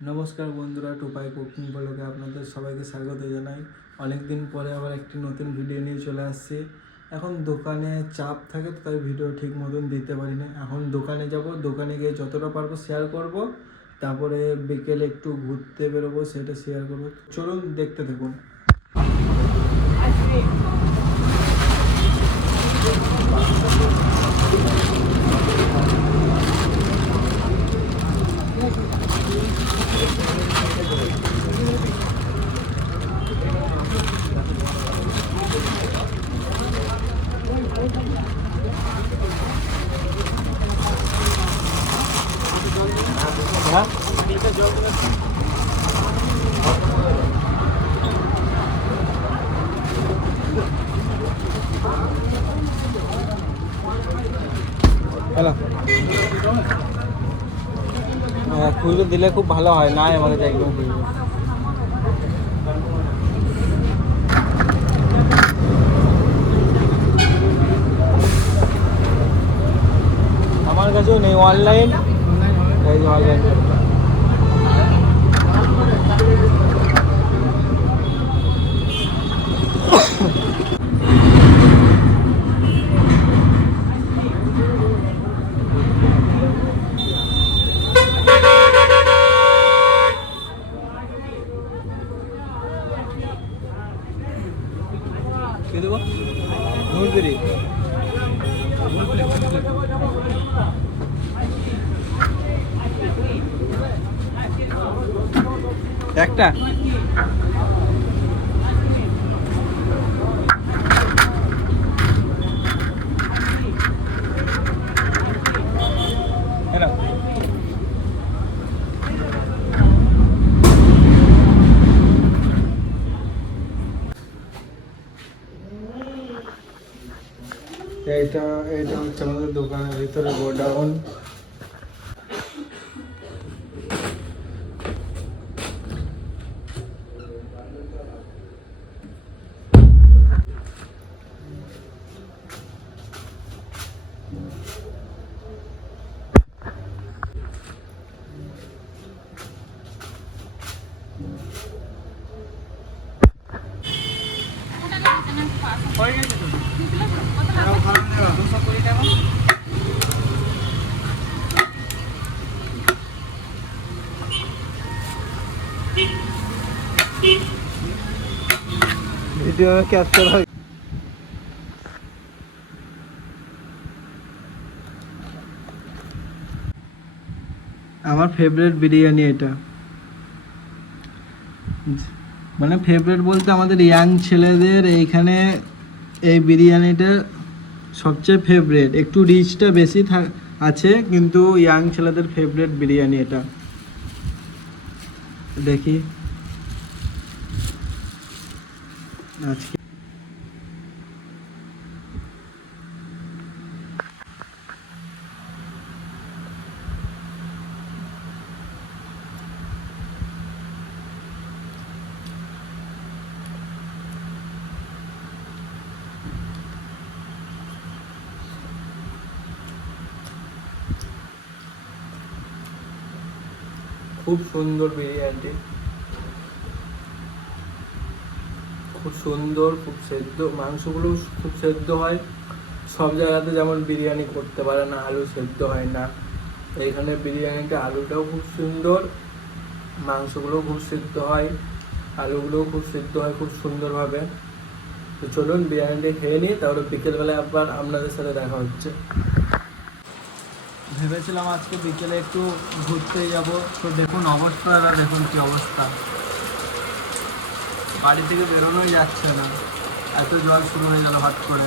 নমস্কার বন্ধুরা, টোপাই কুকিং ব্লগে আপনাদের সবাইকে স্বাগত জানাই। অনেক দিন পরে আবার একটি নতুন ভিডিও নিয়ে চলে আসছি। এখন দোকানে চাপ থাকে, তাই ভিডিও ঠিক মতন দিতে পারি না। এখন দোকানে যাব, দোকানে গিয়ে যতটা পারবো শেয়ার করব, তারপরে বিকেলে একটু ঘুরতে বেরোবো, সেটা শেয়ার করবো। চলুন দেখতে থাকুন। হ্যালো, খুঁজে দিলে খুব ভালো হয়। না আমাকে একদম খুঁজবে। আমার কাছেও নেই অনলাইন, এই যে অনলাইন কি দেবো? মুরগিরি একটা এইটা হচ্ছে আমাদের দোকানের ভিতরে গোডাউন। ভিডিও ক্যাপচার হয়। আমার ফেভারিট বিরিয়ানি এটা, মানে ফেভারিট বলতে আমাদের ইয়াং ছেলেদের এইখানে এই বিরিয়ানিটা সবচেয়ে ফেভারিট। একটু রিচটা বেশি আছে, কিন্তু ইয়াং ছেলেদের ফেভারিট বিরিয়ানি এটা। দেখি আজকে খুব সুন্দর বিরিয়ানিটি, খুব সুন্দর, খুব সেদ্ধ, মাংসগুলো খুব সেদ্ধ হয়। সব জায়গাতে যেমন বিরিয়ানি করতে পারে না, আলু সেদ্ধ হয় না, এইখানে বিরিয়ানিটা আলুটাও খুব সুন্দর, মাংসগুলোও খুব সেদ্ধ হয়, আলুগুলোও খুব সেদ্ধ হয় খুব সুন্দরভাবে। তো চলুন বিরিয়ানিটা খেয়ে নিই, তারপরে বিকেলবেলায় আবার আপনাদের সাথে দেখা হচ্ছে। ভেবেছিলাম আজকে বিকেলে একটু ঘুরতে যাব, তো দেখুন অবস্থা, দেখুন কি অবস্থা, বাড়ি থেকে বেরোনোই যাচ্ছে না, এত জল শুরু হয়ে গেল হঠাৎ করে।